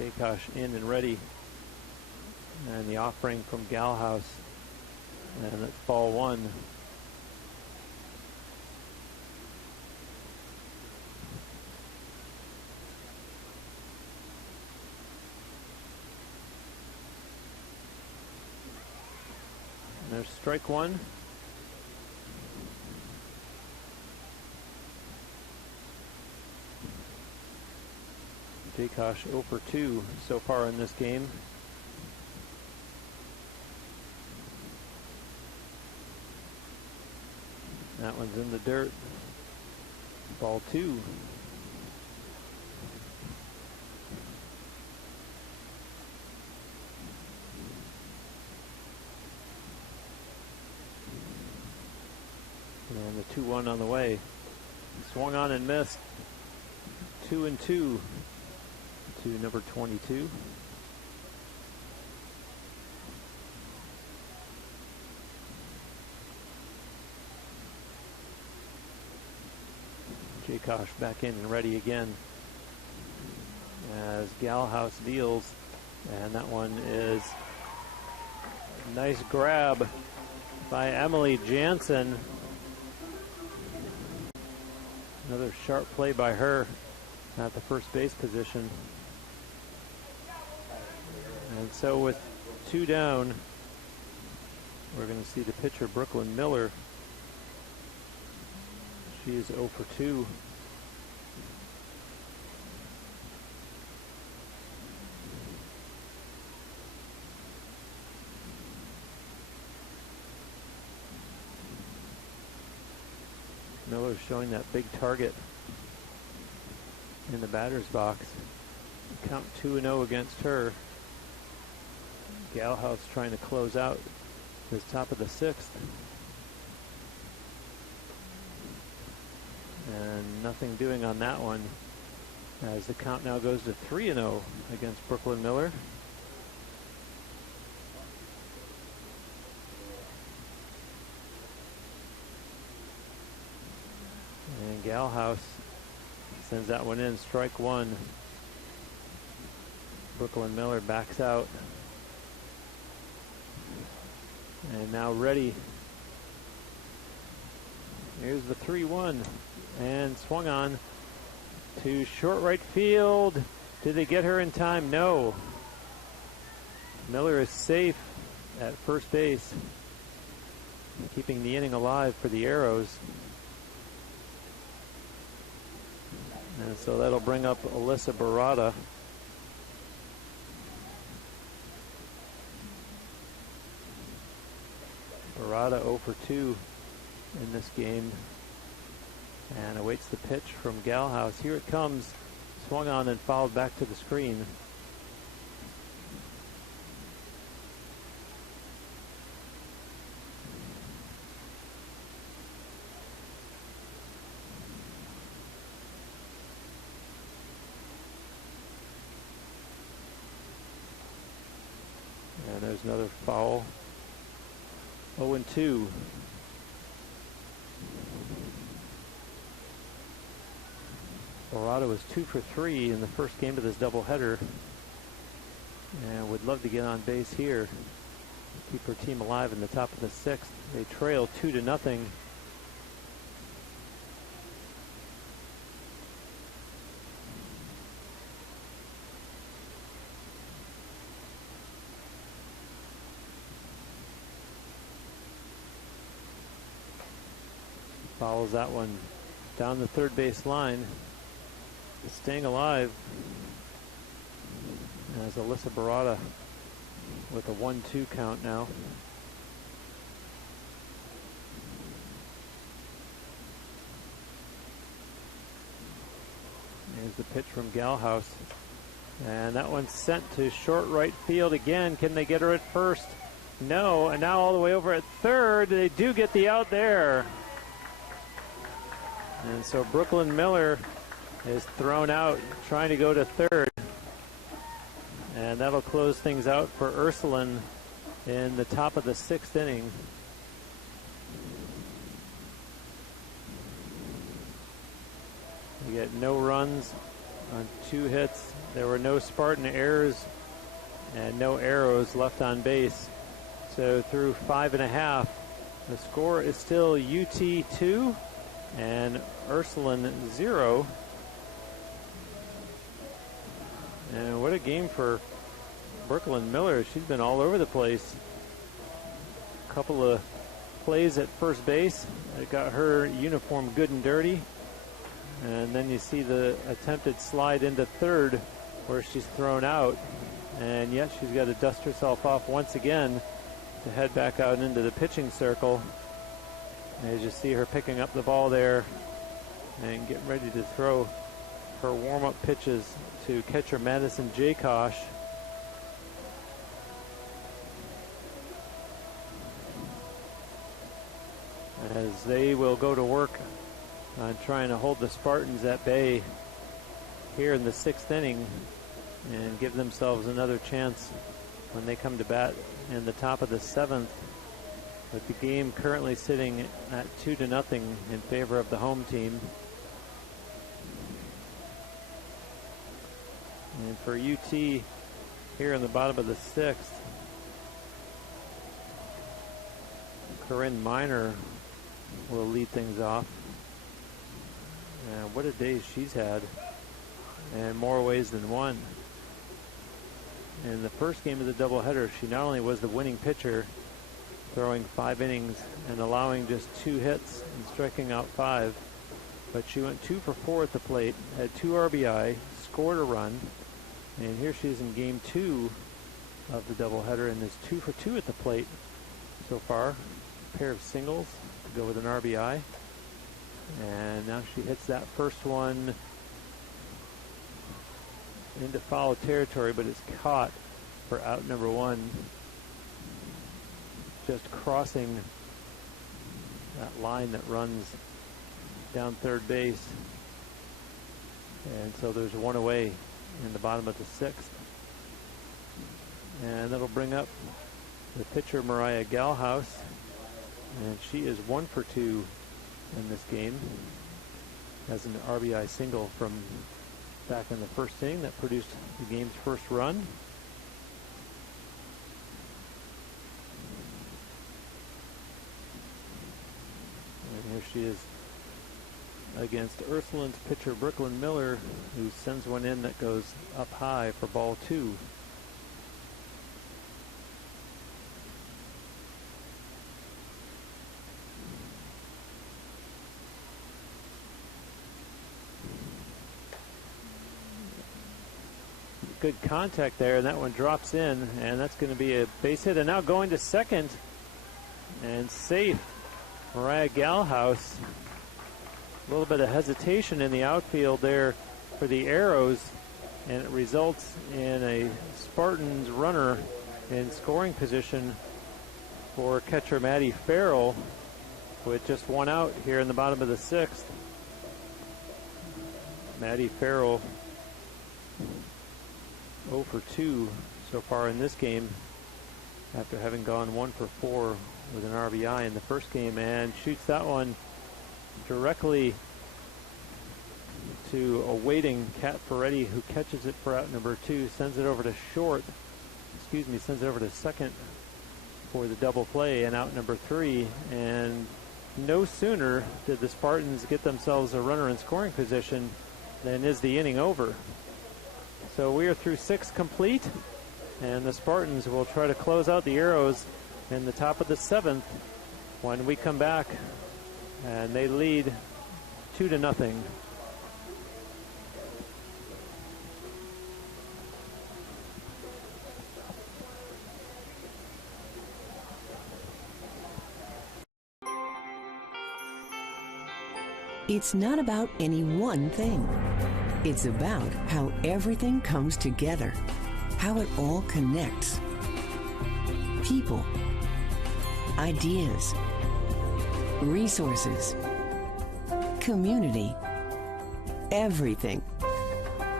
Jaykosh in and ready. And the offering from Galhouse. And it's ball one. And there's strike one. Jaykosh 0 for 2 so far in this game. That one's in the dirt. Ball two. And the 2-1 on the way. Swung on and missed. 2-2 to number 22. Jaykosh back in and ready again as Galhouse deals, and that one is a nice grab by Emily Jansen. Another sharp play by her at the first base position. And so with 2 down, we're going to see the pitcher Brooklyn Miller. She is 0 for 2. Miller showing that big target in the batter's box. Count 2-0 against her. Galhouse trying to close out this top of the 6th. And nothing doing on that one as the count now goes to 3-0 against Brooklyn Miller. And Galhouse sends that one in, strike one. Brooklyn Miller backs out. And now ready. Here's the 3-1. And swung on to short right field. Did they get her in time? No. Miller is safe at first base, keeping the inning alive for the Arrows. And so that'll bring up Alyssa Barada. Barada 0 for 2 in this game. And awaits the pitch from Galhouse. Here it comes. Swung on and fouled back to the screen. And there's another foul. 0-2. Barada was 2 for 3 in the first game of this doubleheader, and would love to get on base here, keep her team alive in the top of the 6th. They trail 2-0. Follows that one down the third base line. Staying alive as Alyssa Barada with a 1-2 count now. Here's the pitch from Galhouse. And that one's sent to short right field again. Can they get her at first? No. And now all the way over at third. They do get the out there. And so Brooklyn Miller is thrown out, trying to go to third. And that'll close things out for Ursuline in the top of the 6th inning. We get no runs, on 2 hits. There were no Spartan errors and no arrows left on base. So through 5.5, the score is still UT 2 and Ursuline 0. And what a game for Brooklyn Miller. She's been all over the place. A couple of plays at first base that got her uniform good and dirty. And then you see the attempted slide into third where she's thrown out. And yet she's got to dust herself off once again to head back out into the pitching circle. As you see her picking up the ball there and getting ready to throw her warm-up pitches to catcher Madison Jakosh. As they will go to work on trying to hold the Spartans at bay here in the 6th inning and give themselves another chance when they come to bat in the top of the 7th, with the game currently sitting at 2-0 in favor of the home team. And for UT here in the bottom of the 6th, Corinne Miner will lead things off. And what a day she's had, in more ways than one. In the first game of the doubleheader, she not only was the winning pitcher, throwing 5 innings and allowing just 2 hits and striking out 5, but she went 2 for 4 at the plate, had 2 RBI, scored a run, and here she is in game 2 of the doubleheader and is 2 for 2 at the plate so far. A pair of singles to go with an RBI, and now she hits that first one into foul territory, but it's caught for out number 1, just crossing that line that runs down third base. And so there's 1 away in the bottom of the 6th. And that'll bring up the pitcher Mariah Galhouse, and she is 1 for 2 in this game. Has an RBI single from back in the first inning that produced the game's first run. And here she is against Ursuline's pitcher Brooklyn Miller, who sends one in that goes up high for ball 2. Good contact there, and that one drops in, and that's going to be a base hit. And now going to second and safe, Mariah Galhouse. A little bit of hesitation in the outfield there for the Arrows, and it results in a Spartans runner in scoring position for catcher Maddie Farrell, with just 1 out here in the bottom of the 6th. Maddie Farrell 0 for 2 so far in this game, after having gone 1 for 4 with an RBI in the first game, and shoots that one directly to a waiting Kat Ferretti, who catches it for out number 2, sends it over to sends it over to second for the double play and out number 3. And no sooner did the Spartans get themselves a runner in scoring position than is the inning over. So we are through 6 complete, and the Spartans will try to close out the Arrows in the top of the 7th when we come back, and they lead 2-0. It's not about any one thing. It's about how everything comes together, how it all connects. People, ideas, resources, community, everything.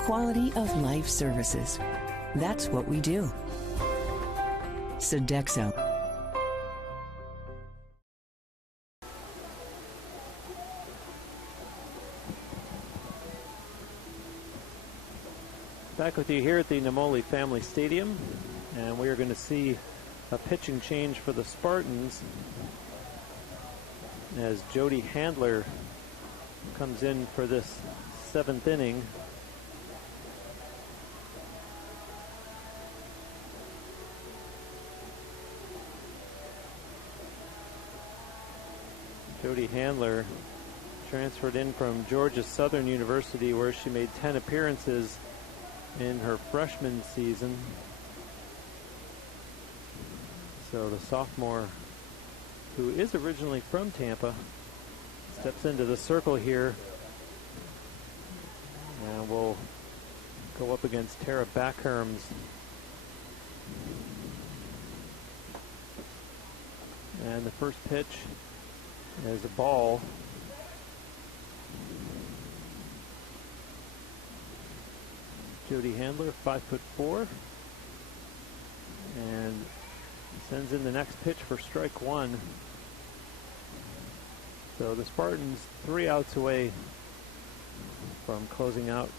Quality of life services. That's what we do. Sodexo. Back with you here at the Namoli Family Stadium, and we are going to see a pitching change for the Spartans as Jody Handler comes in for this 7th inning. Jody Handler transferred in from Georgia Southern University, where she made 10 appearances in her freshman season. So the sophomore, who is originally from Tampa, steps into the circle here and will go up against Tara Backherms. And the first pitch is a ball. Jody Handler, 5'4", and sends in the next pitch for strike one. So the Spartans 3 outs away from closing out.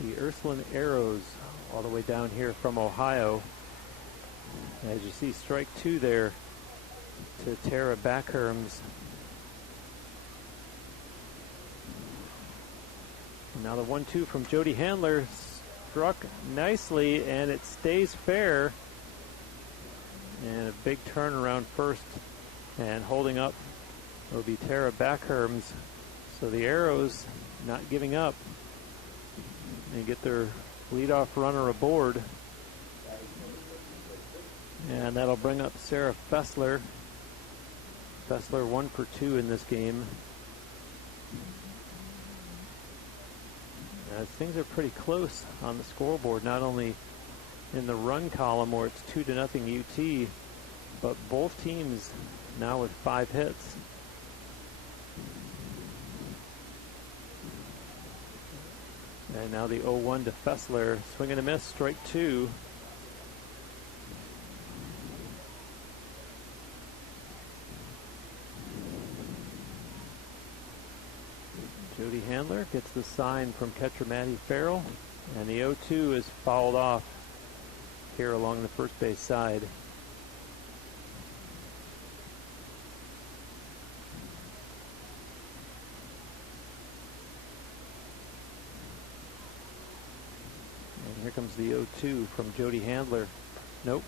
The Ursuline Arrows all the way down here from Ohio. As you see, strike two there to Tara Backherms. Now the 1-2 from Jody Handler, struck nicely, and it stays fair. And a big turnaround first, and holding up will be Tara Backherms. So the Arrows not giving up and get their leadoff runner aboard. And that'll bring up Sarah Fessler. Fessler 1 for 2 in this game. As things are pretty close on the scoreboard, not only in the run column where it's 2-0 UT, but both teams now with 5 hits. And now the 0-1 to Fessler, swing and a miss, strike two. Jody Handler gets the sign from catcher Maddie Farrell, and the 0-2 is fouled off here along the first base side. And here comes the 0-2 from Jody Handler. Nope.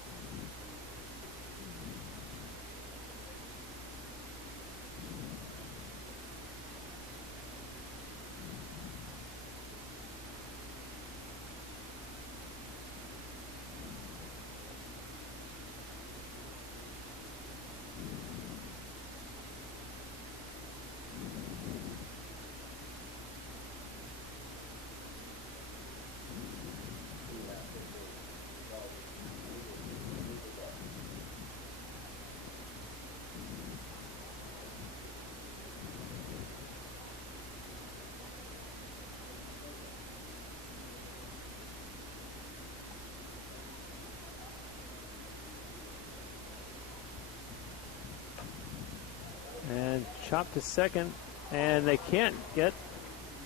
And chopped to second, and they can't get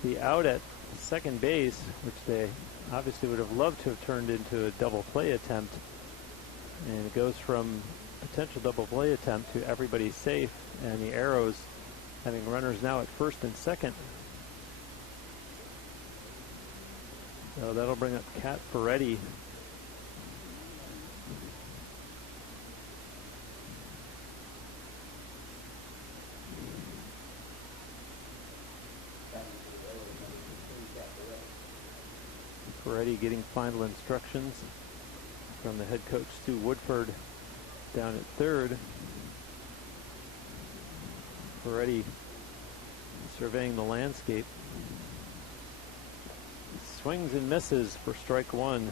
the out at second base, which they obviously would have loved to have turned into a double play attempt. And it goes from potential double play attempt to everybody safe, and the Arrows having runners now at first and second. So that'll bring up Kat Ferretti. Ferretti getting final instructions from the head coach Stu Woodford down at third. Ferretti surveying the landscape. Swings and misses for strike one.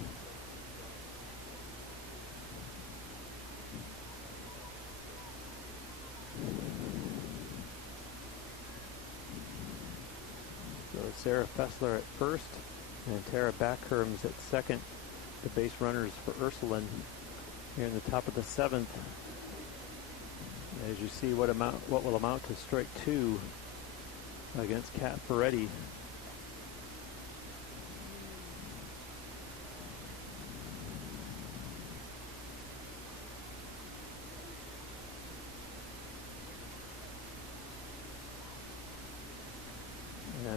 So Sarah Fessler at first, and Tara Backherms at second, the base runners for Ursuline here in the top of the 7th. As you see what will amount to strike two against Kat Ferretti.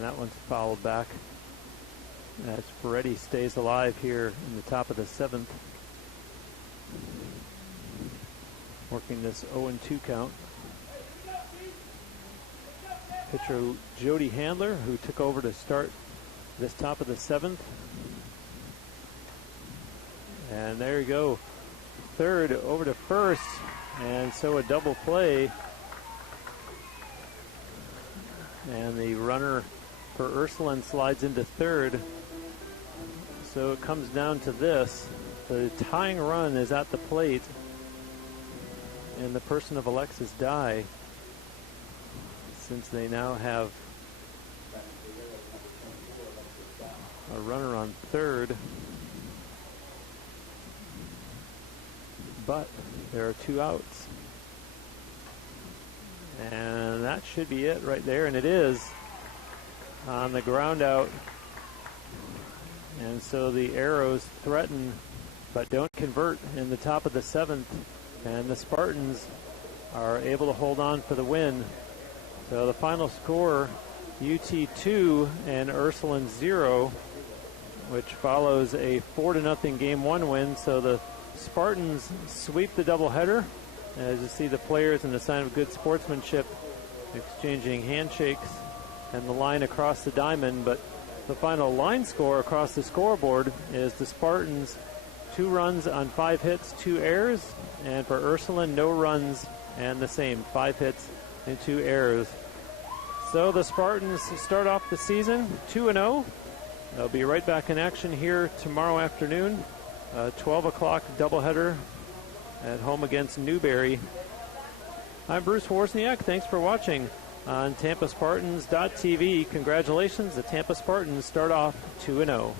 that one's fouled back. As Ferretti stays alive here in the top of the 7th. Working this 0-2 count. Pitcher Jody Handler, who took over to start this top of the 7th. And there you go. Third over to first. And so a double play. And the runner for Ursuline slides into third. So it comes down to this. The tying run is at the plate. And the person of Alexis Dye, since they now have a runner on third. But there are 2 outs. And that should be it right there, and it is on the ground out. And so the Arrows threaten but don't convert in the top of the 7th, and the Spartans are able to hold on for the win. So the final score, UT 2 and Ursuline 0, which follows a 4-0 Game 1 win. So the Spartans sweep the doubleheader. As you see, the players in a sign of good sportsmanship exchanging handshakes and the line across the diamond. But the final line score across the scoreboard is the Spartans 2 runs on 5 hits, 2 errors, and for Ursuline, no runs and the same, 5 hits and 2 errors. So the Spartans start off the season 2-0. They'll be right back in action here tomorrow afternoon. 12 o'clock doubleheader at home against Newberry. I'm Bruce Wozniak. Thanks for watching on TampaSpartans.tv. Congratulations, the Tampa Spartans start off 2-0.